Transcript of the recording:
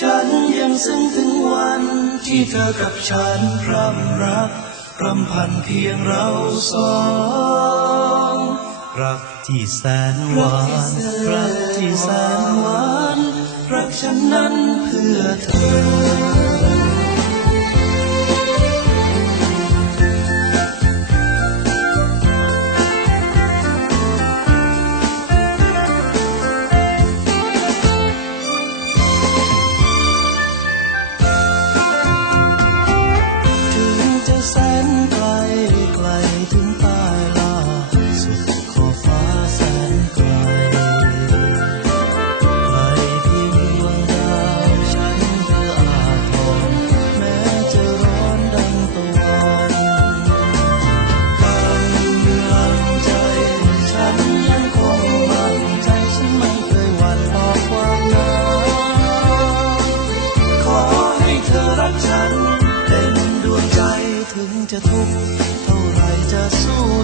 ฉันยังซึ้งถึงวันที่เธอกับฉันพร่ำรักพรำพันเพียงเราสองรักที่แสนหวานรักที่แสนหวานรักฉันนั้นเพื่อเธอ ถึงจะทุกข์เท่าไรจะสู้